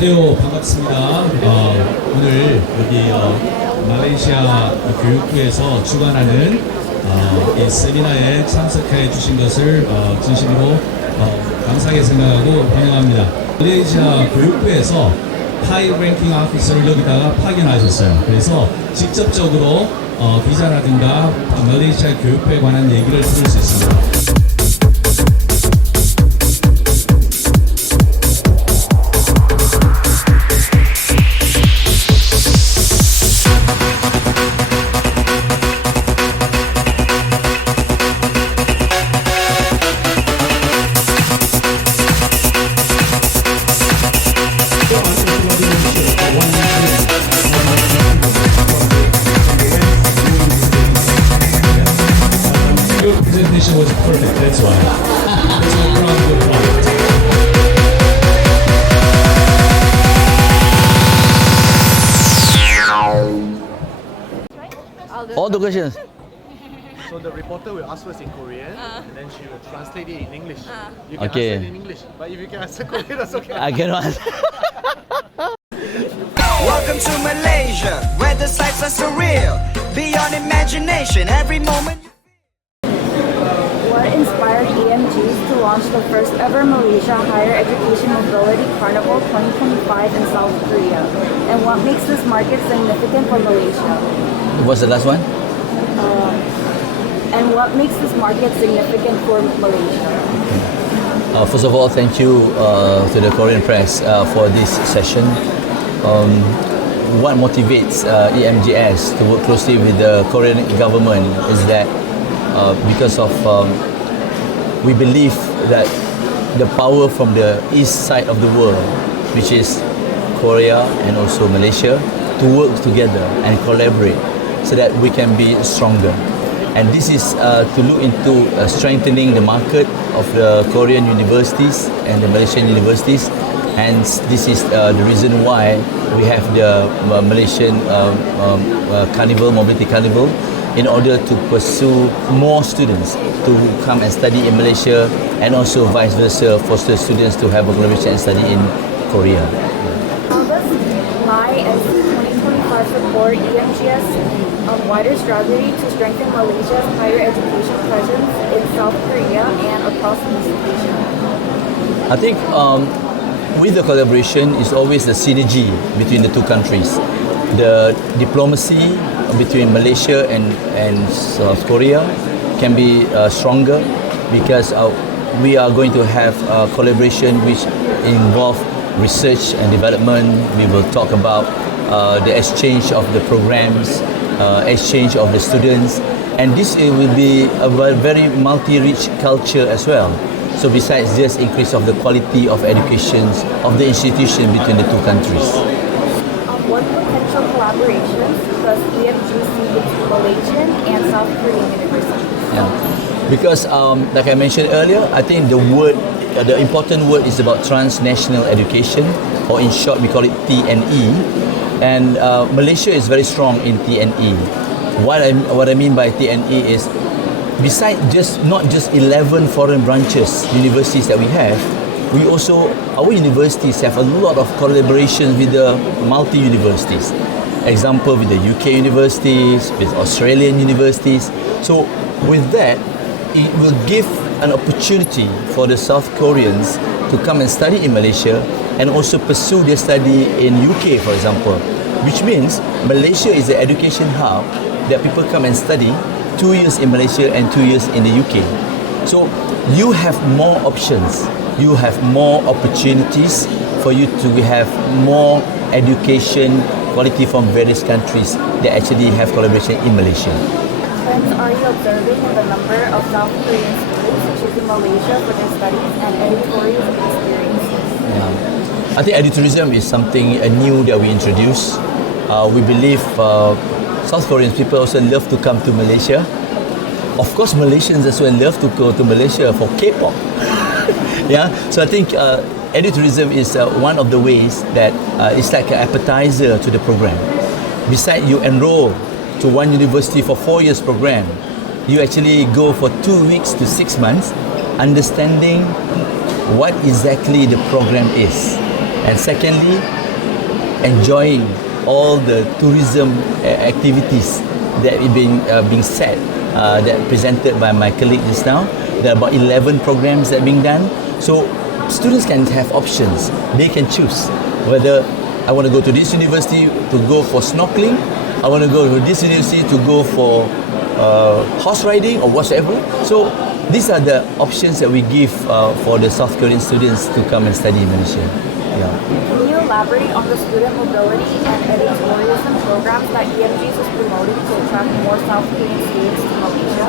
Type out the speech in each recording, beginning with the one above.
안녕하세요. 반갑습니다. 오늘 여기 말레이시아 교육부에서 주관하는 이 세미나에 참석해 주신 것을 진심으로 감사하게 생각하고 환영합니다. 말레이시아 교육부에서 하이 랭킹 오피서를 여기다가 파견하셨어요. 그래서 직접적으로 비자라든가 말레이시아 교육부에 관한 얘기를 들을 수 있습니다. Your presentation was perfect, that's why. That's why we're on good product. All the questions. So the reporter will ask first in Korean, and then she will translate it in English. You can Okay. answer it in English, but if you can answer Korean, that's okay. I cannot answer. Welcome to Malaysia, where the sights are surreal. Beyond imagination, every moment. What inspired Emgs to launch the first ever Malaysia Higher Education Mobility Carnival 2025 in South Korea? And what makes this market significant for Malaysia? What's the last one? And what makes this market significant for Malaysia? First of all, thank you to the Korean press for this session. What motivates EMGS to work closely with the Korean government is that because of we believe that the power from the east side of the world, which is Korea and also Malaysia, to work together and collaborate so that we can be stronger. And this is to look into strengthening the market of the Korean universities and the Malaysian universities. And this is the reason why we have the Malaysian Carnival, Mobility Carnival, in order to pursue more students to come and study in Malaysia, and also vice versa for the students to have a collaboration and study in Korea. How does MySC 2025 support EMGS wider strategy to strengthen Malaysia's higher education presence in South Korea and across East Asia? I think with the collaboration is always the synergy between the two countries. The diplomacy between Malaysia and South Korea can be stronger because we are going to have collaboration which involve research and development. We will talk about the exchange of the programs, exchange of the students, and this will be a very multi-rich culture as well. So besides just increase of the quality of education of the institution between the two countries. What potential collaborations does EMG see between Malaysian and South Korean universities? Yeah. Because like I mentioned earlier, I think the important word is about transnational education, or in short we call it TNE. And Malaysia is very strong in TNE. What I mean by TNE is, besides not just 11 foreign branches, universities that we have, we also, our universities have a lot of collaboration with the multi-universities. Example, with the UK universities, with Australian universities. So with that, it will give an opportunity for the South Koreans to come and study in Malaysia and also pursue their study in UK, for example. Which means Malaysia is the education hub that people come and study 2 years in Malaysia and 2 years in the UK. So you have more options, you have more opportunities for you to have more education quality from various countries that actually have collaboration in Malaysia. Trends are you observing in the number of South Korean students choosing Malaysia for their studies and editorial experiences? I think edutourism is something new that we introduced. We believe South Korean people also love to come to Malaysia. Of course, Malaysians as well love to go to Malaysia for K-pop. Yeah, so I think edutourism is one of the ways that it's like an appetizer to the program. Besides, you enroll to one university for 4 years program, you actually go for 2 weeks to 6 months, understanding what exactly the program is. And secondly, enjoying all the tourism activities that are being set, that presented by my colleague just now. There are about 11 programs that are being done. So students can have options. They can choose whether I want to go to this university to go for snorkeling, I want to go to this university to go for horse riding or whatever. So these are the options that we give for the South Korean students to come and study in Malaysia. Yeah. Can you elaborate on the student mobility and editourism programs that Emgs is promoting to attract more South Korean students to Malaysia?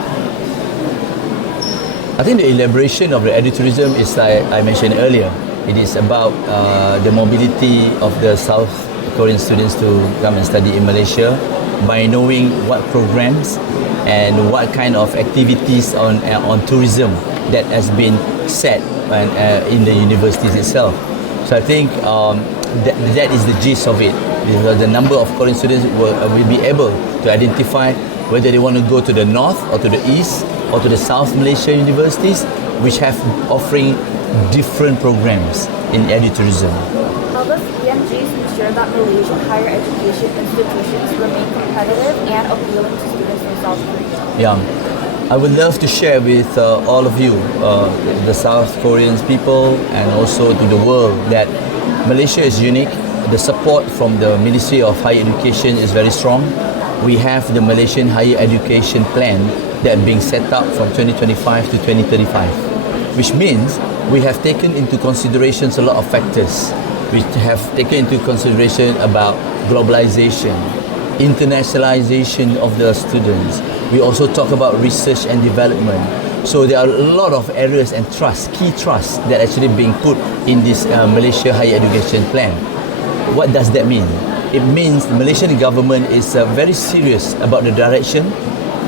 I think the elaboration of the edutourism is like I mentioned earlier. It is about the mobility of the South Korean students to come and study in Malaysia by knowing what programs and what kind of activities on tourism that has been set in the universities itself. So I think that is the gist of it. The number of Korean students will be able to identify whether they want to go to the north or to the east or to the South Malaysia universities, which have offering different programs in edutourism. How does Emgs ensure that Malaysian higher education institutions remain competitive and appealing to students from South Korea? Yeah, I would love to share with all of you, the South Korean people and also to the world, that Malaysia is unique. The support from the Ministry of Higher Education is very strong. We have the Malaysian Higher Education Plan that being set up from 2025 to 2035, which means we have taken into considerations a lot of factors. We have taken into consideration about globalization, internationalization of the students. We also talk about research and development. So there are a lot of areas and key trusts that actually being put in this Malaysia Higher Education Plan. What does that mean? It means the Malaysian government is very serious about the direction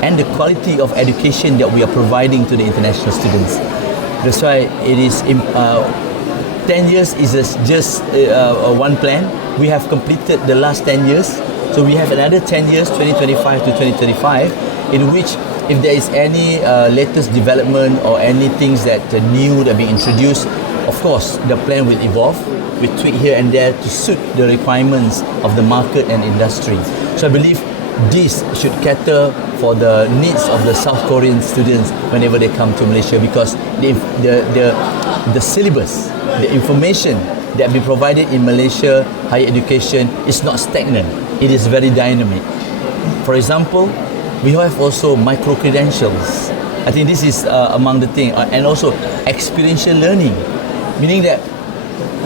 and the quality of education that we are providing to the international students. That's why it is 10 years is just one plan. We have completed the last 10 years. So we have another 10 years, 2025 to 2035, in which if there is any latest development or any things that new that be introduced, of course the plan will evolve. We tweak here and there to suit the requirements of the market and industry. So I believe this should cater for the needs of the South Korean students whenever they come to Malaysia, because the syllabus, the information that be provided in Malaysia higher education is not stagnant. It is very dynamic. For example, we have also micro credentials. I think this is among the things, and also experiential learning, meaning that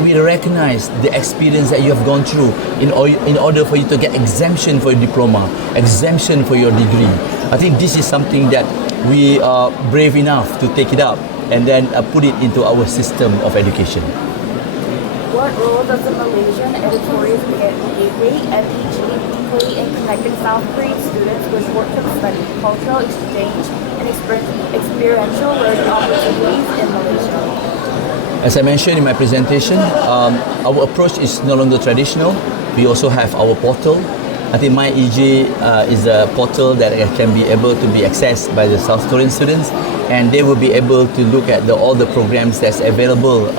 we recognize the experience that you have gone through in order for you to get exemption for your diploma, exemption for your degree. I think this is something that we are brave enough to take it up and then put it into our system of education. What role does the Malaysian Editorial Gateway (MEG) play in connecting South Korean students with work study, cultural exchange, and experiential learning opportunities in Malaysia? As I mentioned in my presentation, our approach is no longer traditional. We also have our portal. I think MyEG is a portal that can be able to be accessed by the South Korean students, and they will be able to look at all the programs that's available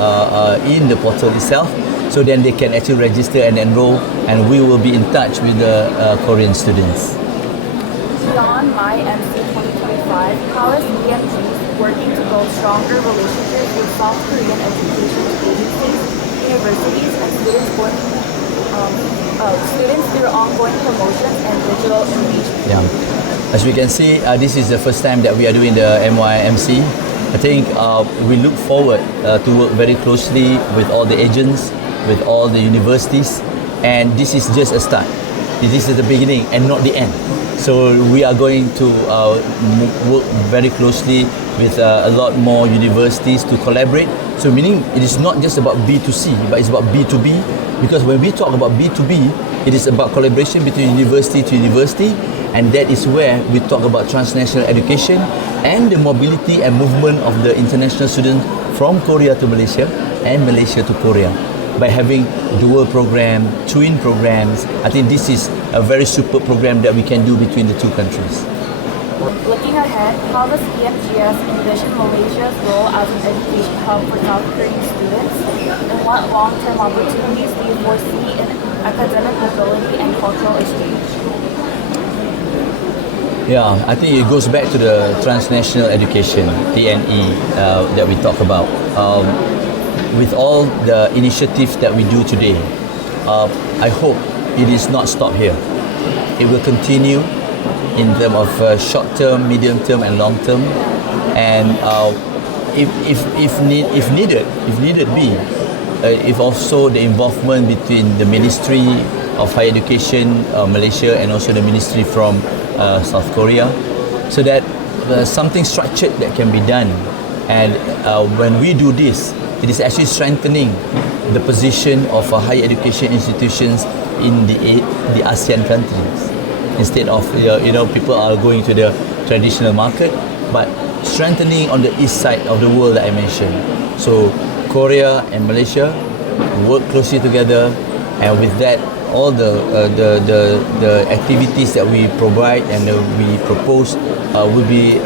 in the portal itself. So then they can actually register and enroll, and we will be in touch with the Korean students. Beyond MyMC 2025, how is Emgs working to build stronger relationships with South Korean education agencies, universities, and students through ongoing promotions and digital engagement? Yeah. As we can see, this is the first time that we are doing the MYMC. I think we look forward to work very closely with all the agents, with all the universities, and this is just a start. This is the beginning and not the end. So we are going to work very closely with a lot more universities to collaborate. So meaning it is not just about B2C, but it's about B2B, because when we talk about B2B, it is about collaboration between university to university, and that is where we talk about transnational education and the mobility and movement of the international students from Korea to Malaysia and Malaysia to Korea. By having dual program, twin programs, I think this is a very super program that we can do between the two countries. Looking ahead, how does EMGS envision Malaysia's role as an education hub for South Korean students? And what long-term opportunities do you foresee in academic mobility and cultural exchange? Yeah, I think it goes back to the transnational education, TNE, that we talk about. With all the initiatives that we do today, I hope it is not stopped here. It will continue in terms of short term, medium term, and long term. And if needed be, if also the involvement between the Ministry of Higher Education, Malaysia, and also the Ministry from South Korea, so that something structured that can be done. And when we do this, it is actually strengthening the position of higher education institutions in the ASEAN countries. Instead of people are going to the traditional market, but strengthening on the east side of the world that I mentioned. So Korea and Malaysia work closely together, and with that, all the activities that we provide and we propose will be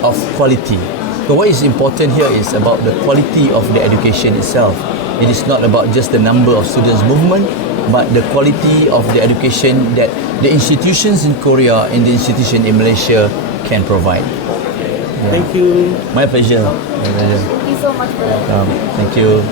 of quality. So what is important here is about the quality of the education itself. It is not about just the number of students movement, but the quality of the education that the institutions in Korea and the institution in Malaysia can provide. Thank you. My pleasure. My pleasure. Thank you so much for that. Thank you.